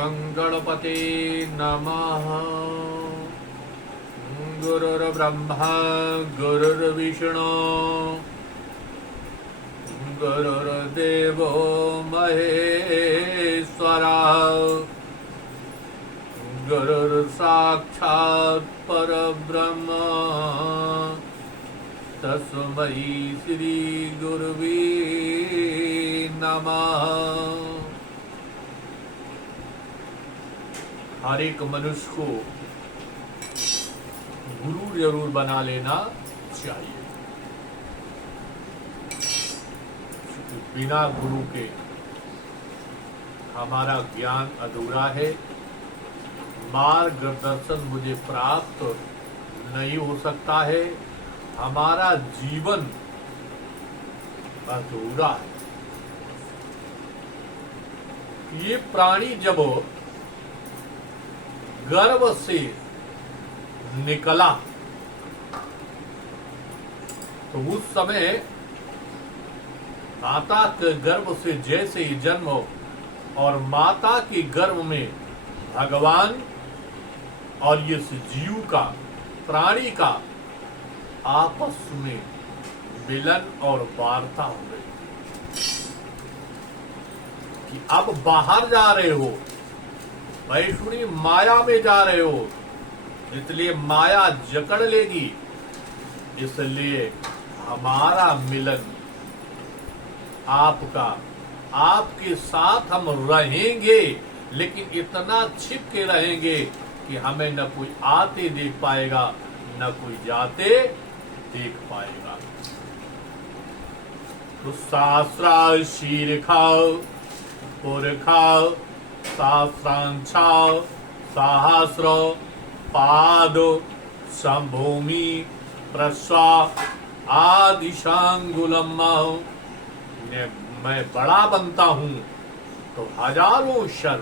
गणपते नमः। गुरुर्ब्रह्मा गुरुर्विष्णु गुरुर्देवो महेश्वरा गुरुर्साक्षात् परब्रह्म तस्मै श्री गुरुवे नमः। हर एक मनुष्य को गुरु जरूर बना लेना चाहिए, क्योंकि बिना गुरु के हमारा ज्ञान अधूरा है, मार्गदर्शन मुझे प्राप्त नहीं हो सकता है, हमारा जीवन अधूरा है। ये प्राणी जब गर्भ से निकला तो उस समय माता के गर्भ से जैसे ही जन्म हो और माता के गर्भ में भगवान और इस जीव का, प्राणी का आपस में मिलन और वार्ता हो गई कि अब बाहर जा रहे हो, वैष्णवी माया में जा रहे हो, इसलिए माया जकड़ लेगी, इसलिए हमारा मिलन आपका, आपके साथ हम रहेंगे, लेकिन इतना छिप के रहेंगे कि हमें न कोई आते देख पाएगा न कोई जाते देख पाएगा। तो शास्त्रा शीर खाओ, पुर खाओ, शास्त्रांछाओ, सहस्र पाद संभूमि प्रस्वा आदिशांगुलम। मैं बड़ा बनता हूं तो हजारों शर,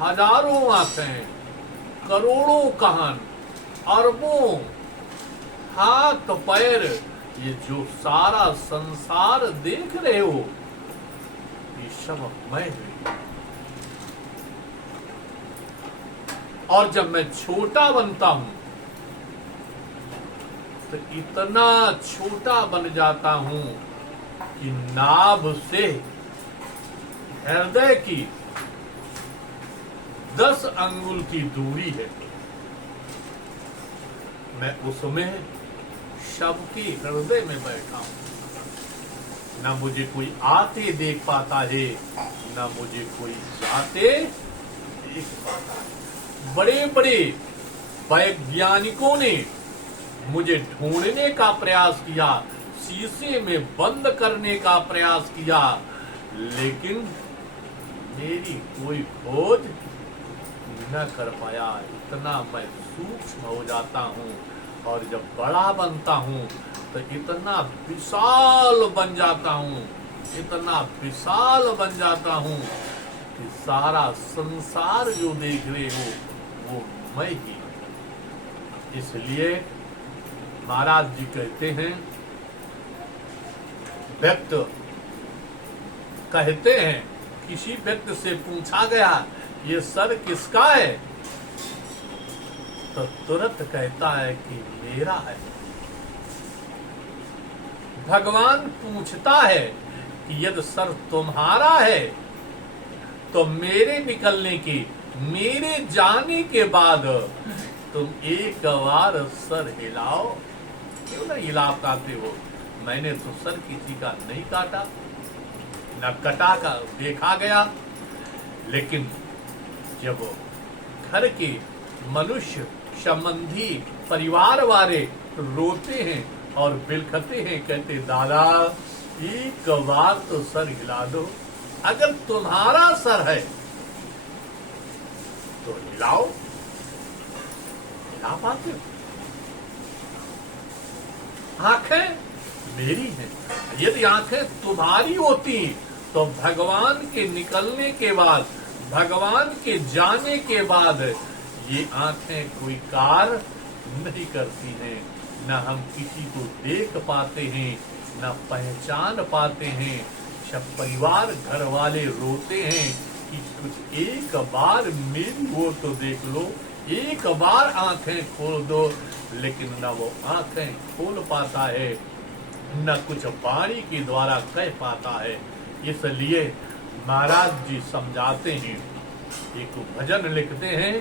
हजारों आंखें, करोड़ों कान, अरबों हाथ पैर, ये जो सारा संसार देख रहे हो ये सब मैं हूं। और जब मैं छोटा बनता हूं तो इतना छोटा बन जाता हूं कि नाभ से हृदय की 10 अंगुल की दूरी है। मैं उसमें सबके हृदय में बैठा हूं। न मुझे कोई आते देख पाता है, न मुझे कोई जाते देख पाता है। बड़े बड़े वैज्ञानिकों ने मुझे ढूंढने का प्रयास किया, शीशे में बंद करने का प्रयास किया, लेकिन मेरी कोई खोज न कर पाया। इतना मैं सूक्ष्म हो जाता हूं और जब बड़ा बनता हूं तो इतना विशाल बन जाता हूं, इतना विशाल बन जाता हूं कि सारा संसार जो देख रहे हो वो मैं ही। इसलिए महाराज जी कहते हैं, व्यक्ति कहते हैं, किसी व्यक्ति से पूछा गया ये सर किसका है, तो तुरंत कहता है कि मेरा है। भगवान पूछता है कि यदि सर तुम्हारा है तो मेरे निकलने की, मेरे जाने के बाद तुम एक बार सर हिलाओ। क्यों ना हिला पाते हो? मैंने तो सर किसी का नहीं काटा, न कटा का देखा गया, लेकिन जब घर के मनुष्य, संबंधी, परिवार वाले रोते हैं और बिलखते हैं, कहते दादा एक बार तो सर हिला दो, अगर तुम्हारा सर है तो हिलाओ। हिला पाते हो? आंखें मेरी हैं, यदि आंखें तुम्हारी होती तो भगवान के निकलने के बाद, भगवान के जाने के बाद ये आंखें कोई कार्य नहीं करती हैं। न हम किसी को देख पाते हैं, न पहचान पाते हैं। सब परिवार, घर वाले रोते हैं कि कुछ एक बार मेरी वो तो देख लो, एक बार आंखें खोल दो, लेकिन न वो आंखें खोल पाता है, न कुछ वाणी के द्वारा कह पाता है। इसलिए महाराज जी समझाते हैं, एक भजन लिखते हैं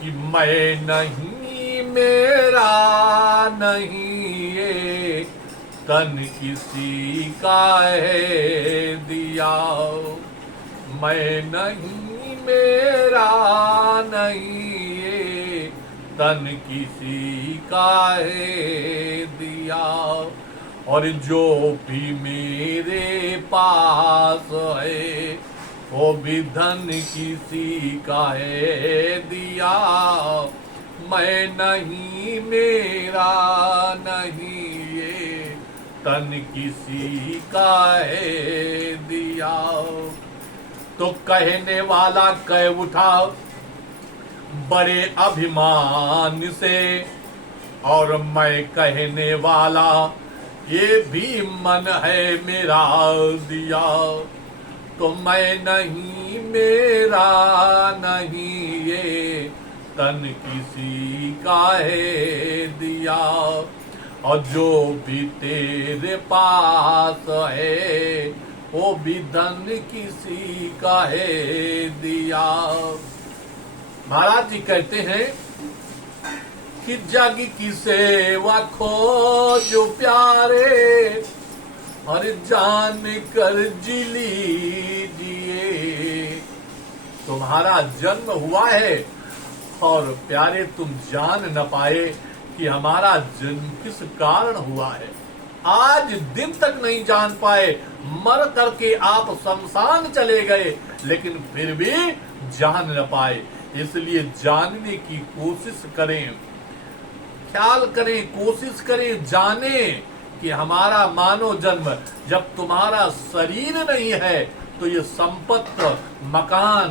कि मैं नहीं मेरा नहीं ये तन किसी का है दिया, मैं नहीं मेरा नहीं ये तन किसी का है दिया, और जो भी मेरे पास है वो भी धन किसी का है दिया, मैं नहीं मेरा नहीं ये तन किसी का है दिया। तो कहने वाला कह उठा बड़े अभिमान से, और मैं कहने वाला ये भी मन है मेरा दिया, तो मैं नहीं मेरा नहीं ये तन किसी का है दिया, और जो भी तेरे पास है वो भी धन किसी का है दिया। महाराज जी कहते हैं कि जग की सेवा खोजो प्यारे, और जान कर जी लीजिए। तुम्हारा जन्म हुआ है और प्यारे तुम जान न पाए कि हमारा जन्म किस कारण हुआ है। आज दिन तक नहीं जान पाए, मर करके आप शमशान चले गए, लेकिन फिर भी जान न पाए। इसलिए जानने की कोशिश करें, ख्याल करें, कोशिश करें, जाने कि हमारा मानव जन्म, जब तुम्हारा शरीर नहीं है तो ये संपत्ति, मकान,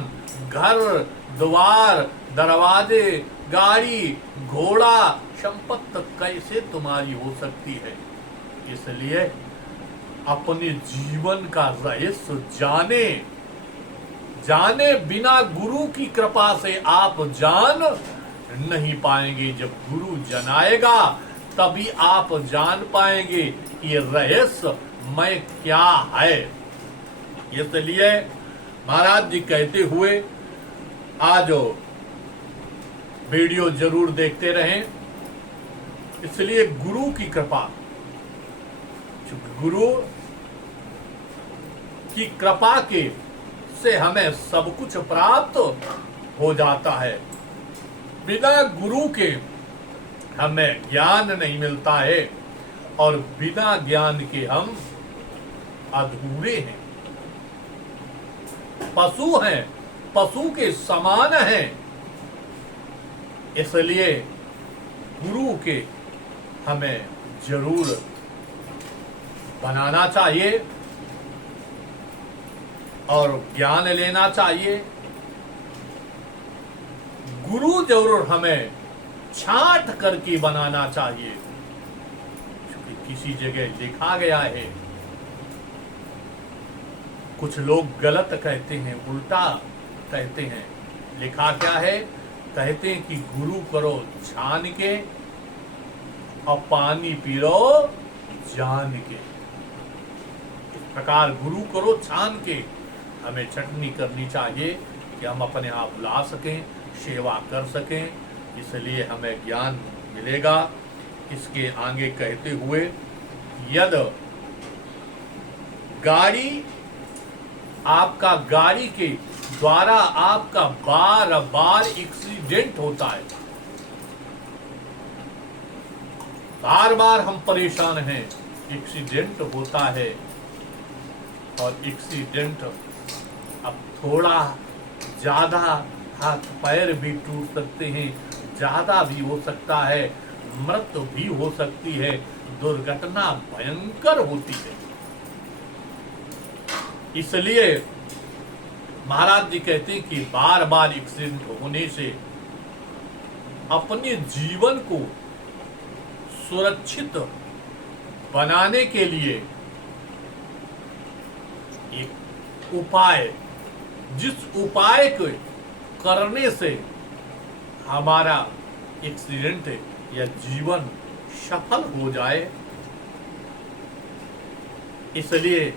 घर द्वार, दरवाजे, गाड़ी, घोड़ा, संपत्ति कैसे तुम्हारी हो सकती है। इसलिए अपने जीवन का रहस्य जाने, जाने बिना गुरु की कृपा से आप जान नहीं पाएंगे। जब गुरु जनाएगा तभी आप जान पाएंगे कि रहस्य मैं क्या है। इसलिए महाराज जी कहते हुए आज वीडियो जरूर देखते रहें। इसलिए गुरु की कृपा, गुरु की कृपा के से हमें सब कुछ प्राप्त हो जाता है। बिना गुरु के हमें ज्ञान नहीं मिलता है, और बिना ज्ञान के हम अधूरे हैं, पशु हैं, पशु के समान हैं। इसलिए गुरु के हमें जरूर बनाना चाहिए और ज्ञान लेना चाहिए। गुरु जरूर हमें छांट करके बनाना चाहिए, क्योंकि किसी जगह लिखा गया है, कुछ लोग गलत कहते हैं, उल्टा कहते हैं। लिखा क्या है? कहते हैं कि गुरु करो छान के और पानी पी लो जान के। इस प्रकार गुरु करो छान के हमें चटनी करनी चाहिए कि हम अपने आप ला सकें, सेवा कर सकें। इसलिए हमें ज्ञान मिलेगा। इसके आगे कहते हुए, यद गाड़ी, आपका गाड़ी के द्वारा आपका बार बार एक्सीडेंट होता है, बार बार हम परेशान हैं, एक्सीडेंट होता है, और एक्सीडेंट अब थोड़ा ज्यादा हाथ पैर भी टूट सकते हैं, ज्यादा भी हो सकता है, मृत्यु भी हो सकती है, दुर्घटना भयंकर होती है। इसलिए महाराज जी कहते हैं कि बार बार एक्सीडेंट होने से अपने जीवन को सुरक्षित बनाने के लिए एक उपाय जिस उपाय को करने से हमारा एक्सीडेंट या जीवन सफल हो जाए, इसलिए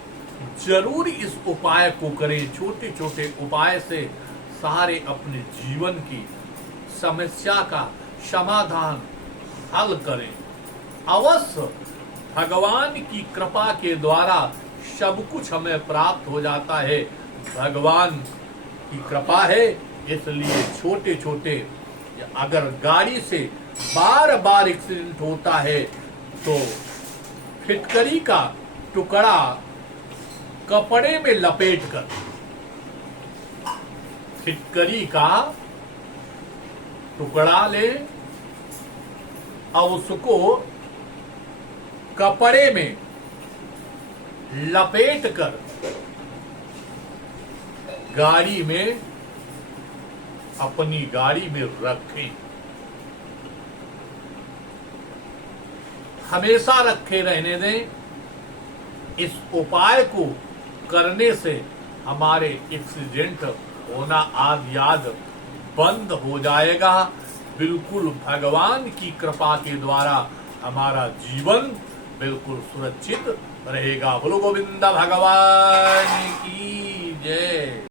जरूर इस उपाय को करें। छोटे छोटे उपाय से सारे अपने जीवन की समस्या का समाधान हल करें। अवश्य भगवान की कृपा के द्वारा सब कुछ हमें प्राप्त हो जाता है। भगवान की कृपा है, इसलिए छोटे छोटे, अगर गाड़ी से बार बार एक्सीडेंट होता है तो फिटकरी का टुकड़ा कपड़े में लपेटकर, फिटकरी का टुकड़ा ले और उसको कपड़े में लपेटकर गाड़ी में, अपनी गाड़ी में रखें। हमेशा रखे रहने दें। इस उपाय को करने से हमारे एक्सीडेंट होना आदि बंद हो जाएगा। बिल्कुल भगवान की कृपा के द्वारा हमारा जीवन बिल्कुल सुरक्षित रहेगा। बोलो गोविंदा भगवान की जय।